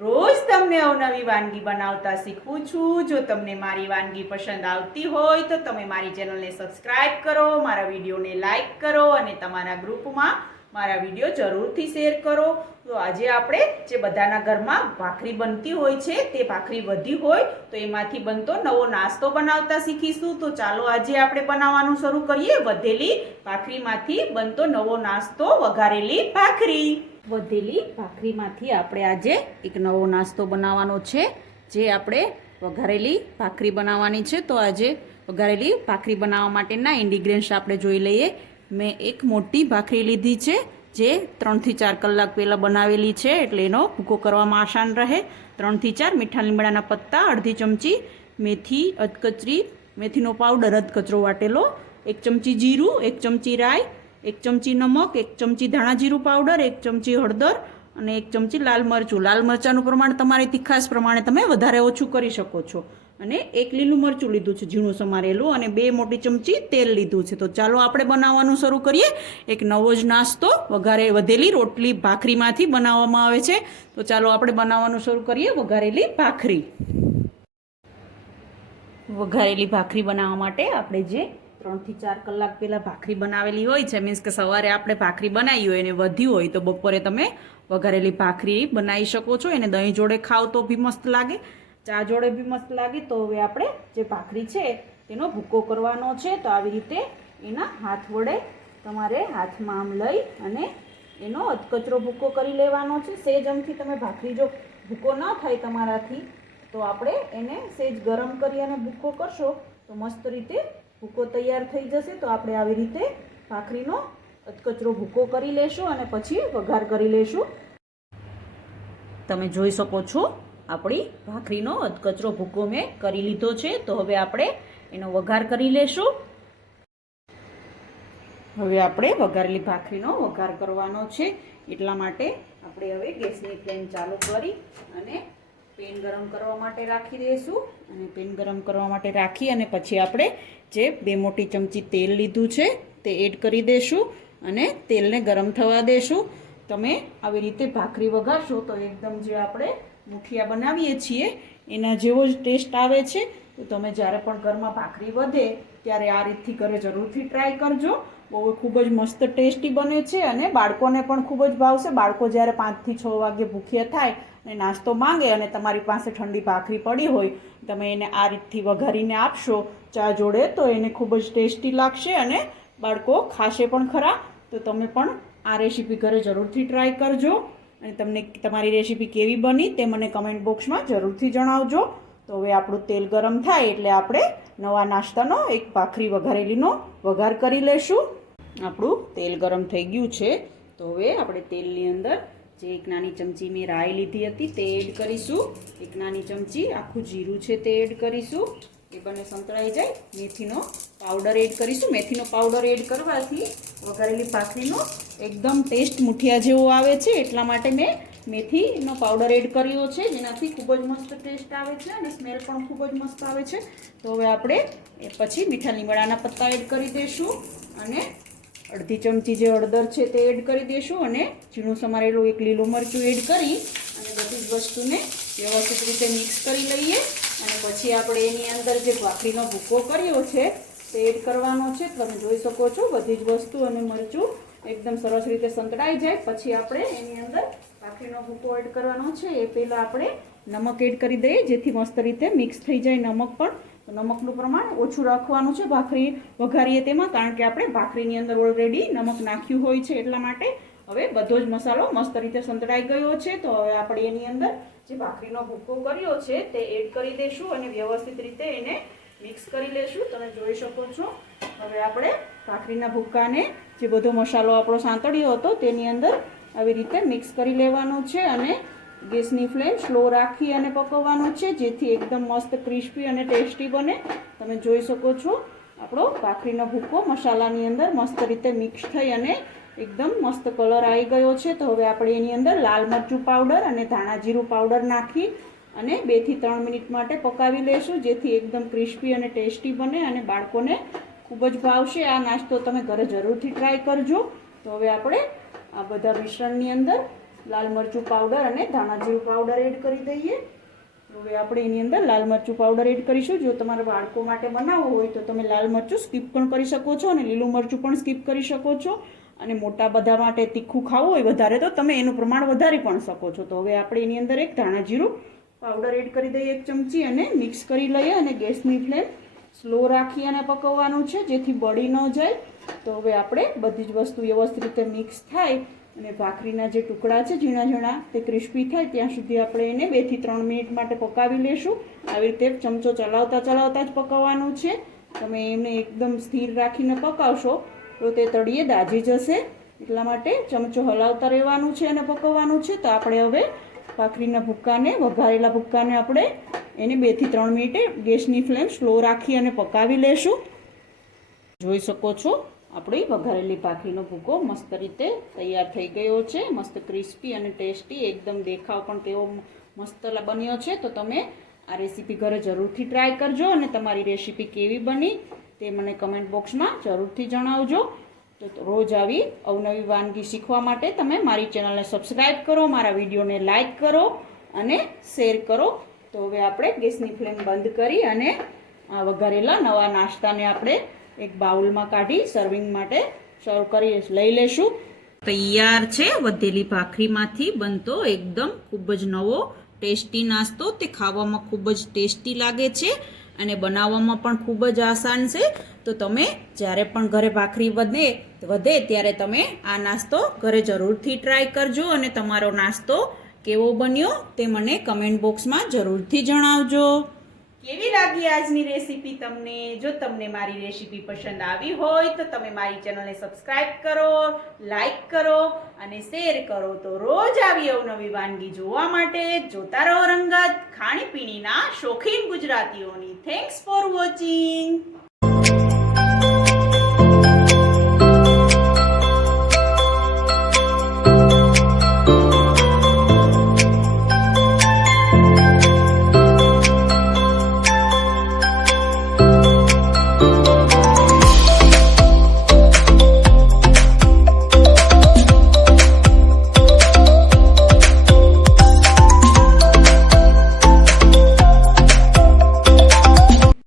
રોજ તમને અવનવી વાનગી બનાવતા શીખવું છું। જો તમને મારી વાનગી પસંદ આવતી હોય તો તમે મારી ચેનલને સબસ્ક્રાઇબ કરો, મારા વિડીયોને લાઈક કરો અને તમારા ગ્રુપમાં મારા વિડીયો જરૂરથી શેર કરો। તો આજે આપણે જે બધાના ઘરમાં ભાખરી બનતી હોય છે તે ભાખરી વધી હોય તો એમાંથી બનતો નવો નાસ્તો બનાવતા શીખીશું। તો ચાલો આજે આપણે બનાવવાનું શરૂ કરીએ। વધેલી ભાખરીમાંથી બનતો નવો નાસ્તો વઘારેલી ભાખરી। વધેલી ભાખરીમાંથી આપણે આજે એક નવો નાસ્તો બનાવવાનો છે, જે આપણે વઘારેલી ભાખરી બનાવવાની છે। તો આજે વઘારેલી ભાખરી બનાવવા માટેના ઇન્ગ્રીડિયન્ટ્સ આપણે જોઈ લઈએ। મેં એક મોટી ભાખરી લીધી છે, જે 3 થી 4 કલાક પહેલાં બનાવેલી છે, એટલે એનો ભૂકો કરવામાં આસાન રહે। 3 થી 4 મીઠા લીમડાના પત્તા, અડધી ચમચી મેથી અધકચરી, મેથીનો પાવડર અધકચરો વાટેલો, 1 ચમચી જીરું, 1 ચમચી રાઈ, 1 ચમચી નમક, 1 ચમચી ધાણા જીરું પાવડર, 1 ચમચી હળદર અને 1 ચમચી લાલ મરચું। લાલ મરચાંનું પ્રમાણ તમારી તીખાશ પ્રમાણે તમે વધારે ઓછું કરી શકો છો। અને 1 લીલું મરચું લીધું છે ઝીણું સમારેલું, અને 2 મોટી ચમચી તેલ લીધું છે। તો ચાલો આપણે બનાવવાનું શરૂ કરીએ। એક નવો જ નાસ્તો વધેલી રોટલી ભાખરીમાંથી બનાવવામાં આવે છે। તો ચાલો આપણે બનાવવાનું શરૂ કરીએ વઘારેલી ભાખરી। વઘારેલી ભાખરી બનાવવા માટે આપણે જે 3 થી 4 કલાક પહેલાં ભાખરી બનાવેલી હોય છે, મીન્સ કે સવારે આપણે ભાખરી બનાવી હોય અને વધી હોય તો બપોરે તમે વઘારેલી ભાખરી બનાવી શકો છો। એને દહીં જોડે ખાવ તો બી મસ્ત લાગે, ચા જોડે બી મસ્ત લાગે। તો હવે આપણે જે ભાખરી છે તેનો ભૂકો કરવાનો છે। તો આવી રીતે એના હાથ વડે તમારે હાથમાં આમ લઈ અને એનો અધકચરો ભૂકો કરી લેવાનો છે। સેજ અમથી તમે ભાખરી જો ભૂકો ન થાય તમારાથી તો આપણે એને સેજ ગરમ કરી અને ભૂકો કરશો તો મસ્ત રીતે ભૂકો તૈયાર થઈ જશે। તો આપણે આવી રીતે ભાખરીનો અધકચરો ભૂકો કરી લેશું અને પછી વઘાર કરી લેશું। તમે જોઈ શકો છો આપણી ભાખરીનો અધકચરો ભૂકો મેં કરી લીધો છે। તો હવે આપણે એનો વઘાર કરી લેશું। હવે આપણે વઘારેલી ભાખરીનો વઘાર કરવાનો છે, એટલા માટે આપણે હવે ગેસની ફ્લેમ ચાલુ કરી અને પેન ગરમ કરવા માટે રાખી દઈશું। અને પેન ગરમ કરવા માટે રાખી અને પછી આપણે જે 2 મોટી ચમચી તેલ લીધું છે તે એડ કરી દઈશું અને તેલને ગરમ થવા દઈશું। તમે આવી રીતે ભાખરી વઘારશો તો એકદમ જે આપણે મુઠિયા બનાવીએ છીએ એના જેવો જ ટેસ્ટ આવે છે। તો તમે જ્યારે પણ ઘરમાં ભાખરી વધે ત્યારે આ રીતથી ઘરે જરૂરથી ટ્રાય કરજો। બહુ ખૂબ જ મસ્ત ટેસ્ટી બને છે અને બાળકોને પણ ખૂબ જ ભાવશે। બાળકો જ્યારે 5 થી 6 વાગે ભૂખ્યા થાય અને નાસ્તો માંગે અને તમારી પાસે ઠંડી ભાખરી પડી હોય, તમે એને આ રીતથી વઘારીને આપશો ચા જોડે તો એને ખૂબ જ ટેસ્ટી લાગશે અને બાળકો ખાશે પણ ખરા। તો તમે પણ આ રેસીપી ઘરે જરૂરથી ટ્રાય કરજો અને તમને તમારી રેસીપી કેવી બની તે મને કમેન્ટ બોક્સમાં જરૂરથી જણાવજો। તો હવે આપણું તેલ ગરમ થાય એટલે આપણે નવા નાસ્તાનો એક ભાખરી વઘારેલીનો વઘાર કરી લેશું। આપણું તેલ ગરમ થઈ ગયું છે, તો હવે આપણે તેલની અંદર જે 1 નાની ચમચી મેં રાઈ લીધી હતી તે એડ કરીશું। 1 નાની ચમચી આખું જીરું છે તે એડ કરીશું। એ બંને સંતળાઈ જાય મેથીનો પાવડર એડ કરીશું। મેથીનો પાવડર એડ કરવાથી વઘારેલી ભાખરીનો એકદમ ટેસ્ટ મુઠિયા જેવો આવે છે, એટલા માટે મેં મેથીનો પાવડર એડ કર્યો છે, જેનાથી ખૂબ જ મસ્ત ટેસ્ટ આવે છે અને સ્મેલ પણ ખૂબ જ મસ્ત આવે છે। તો હવે આપણે પછી મીઠા લીમડાના પત્તા એડ કરી દઈશું અને અડધી ચમચી જે હળદર છે તે એડ કરી દઈશું અને ઝીણું સમારેલું 1 લીલું મરચું એડ કરી અને બધી જ વસ્તુને વ્યવસ્થિત રીતે મિક્સ કરી લઈએ। અને પછી આપણે એની અંદર જે ભાખરીનો ભૂકો કર્યો છે તે એડ કરવાનો છે। તમે જોઈ શકો છો બધી જ વસ્તુ અને મરચું એકદમ સરસ રીતે સંતળાઈ જાય પછી આપણે એની અંદર ભાખરીનો ભૂકો એડ કરવાનો છે। એ પહેલાં આપણે નમક એડ કરી દઈએ, જેથી મસ્ત રીતે મિક્સ થઈ જાય નમક પણ। તો નમકનું પ્રમાણ ઓછું રાખવાનું છે ભાખરી વઘારીએ તેમાં, કારણ કે આપણે ભાખરીની અંદર ઓલરેડી નમક નાખ્યું હોય છે, એટલા માટે। હવે બધો જ મસાલો મસ્ત રીતે સંતળાઈ ગયો છે। તો હવે આપણે એની અંદર જે ભાખરીનો ભૂકો કર્યો છે તે એડ કરી દઈશું અને વ્યવસ્થિત રીતે એને મિક્સ કરી લેશું। તમે જોઈ શકો છો હવે આપણે ભાખરીના ભૂકાને જે બધો મસાલો આપણો સાંતળ્યો હતો તેની અંદર આવી રીતે મિક્સ કરી લેવાનો છે અને ગેસની ફ્લેમ સ્લો રાખી અને પકવવાનો છે, જેથી એકદમ મસ્ત ક્રિસ્પી અને ટેસ્ટી બને। તમે જોઈ શકો છો આપણો ભાખરીનો ભૂકો મસાલાની અંદર મસ્ત રીતે મિક્સ થઈ અને એકદમ મસ્ત કલર આવી ગયો છે। તો હવે આપણે એની અંદર લાલ મરચું પાવડર અને ધાણા જીરું પાવડર નાખી અને 2 થી 3 મિનિટ માટે પકાવી લેશું, જેથી એકદમ ક્રિસ્પી અને ટેસ્ટી બને અને બાળકોને ખૂબ જ ભાવશે। આ નાસ્તો તમે ઘરે જરૂરથી ટ્રાય કરજો। તો હવે આપણે આ બધા મિશ્રણની અંદર લાલ મરચું પાવડર અને ધાણા જીરું પાવડર એડ કરી દઈએ. હવે આપણે એની અંદર લાલ મરચું પાવડર એડ કરીશું. જો તમારે બાળકો માટે બનાવવું હોય તો તમે લાલ મરચું સ્કીપ પણ કરી શકો છો અને લીલું મરચું પણ સ્કીપ કરી શકો છો. અને મોટા બધા માટે તીખું ખાવું હોય વધારે તો તમે એનું પ્રમાણ વધારી પણ શકો છો. તો હવે આપણે એની અંદર એક ધાણા જીરું પાવડર એડ કરી દઈએ 1 ચમચી અને મિક્સ કરી લઈએ અને ગેસની ફ્લેમ સ્લો રાખી અને પકવવાનું છે જેથી બળી ન જાય. તો હવે આપણે બધી જ વસ્તુ વ્યવસ્થિત રીતે મિક્સ થાય અને ભાખરીના જે ટુકડા છે ઝીણા ઝીણા તે ક્રિસ્પી થાય ત્યાં સુધી આપણે એને 2 થી 3 મિનિટ માટે પકાવી લેશું. આવી રીતે ચમચો ચલાવતા જ પકાવવાનું છે. તમે એને એકદમ સ્થિર રાખીને પકાવશો તો તે તળિયે દાજી જશે. એટલા માટે ચમચો હલાવતા રહેવાનું છે અને પકવવાનું છે. તો આપણે હવે ભાખરીના ભૂક્કાને વઘારેલા ભૂક્કાને આપણે એને 2 થી 3 મિનિટે ગેસની ફ્લેમ સ્લો રાખી અને પકાવી લેશું. જોઈ શકો છો આપણી વઘારેલી ભાખરીનો ભૂકો મસ્ત રીતે તૈયાર થઈ ગયો છે. મસ્ત ક્રિસ્પી અને ટેસ્ટી, એકદમ દેખાવ પણ કેવો મસ્ત બન્યો છે. તો તમે આ રેસીપી ઘરે જરૂરથી ટ્રાય કરજો અને તમારી રેસીપી કેવી બની તે મને કમેન્ટ બોક્સમાં જરૂરથી જણાવજો. તો રોજ આવી અવનવી વાનગી શીખવા માટે તમે મારી ચેનલને સબસ્ક્રાઈબ કરો, મારા વિડીયોને લાઈક કરો અને શેર કરો. તો હવે આપણે ગેસની ફ્લેમ બંધ કરી અને આ વઘારેલા નવા નાસ્તાને આપણે એક બાઉલમાં કાઢી સર્વિંગ માટે સર્વ કરી લઈ લેશું. તૈયાર છે વધેલી ભાખરીમાંથી બનતો એકદમ ખૂબ જ નવો ટેસ્ટી નાસ્તો. તે ખાવામાં ખૂબ જ ટેસ્ટી લાગે છે અને બનાવવામાં પણ ખૂબ જ આસાન છે. તો તમે જ્યારે પણ ઘરે ભાખરી વધે ત્યારે તમે આ નાસ્તો ઘરે જરૂરથી ટ્રાય કરજો અને તમારો નાસ્તો કેવો બન્યો તે મને કમેન્ટ બોક્સમાં જરૂરથી જણાવજો. કેવી લાગી આજની રેસીપી તમને? જો તમને મારી રેસીપી પસંદ આવી હોય તો તમે મારી ચેનલને સબસ્ક્રાઈબ કરો, લાઈક કરો અને શેર કરો. તો રોજ આવી અવનવી વાનગી જોવા માટે જોતા રહો રંગત, ખાણીપીણીના શોખીન ગુજરાતીઓની. Thanks for watching.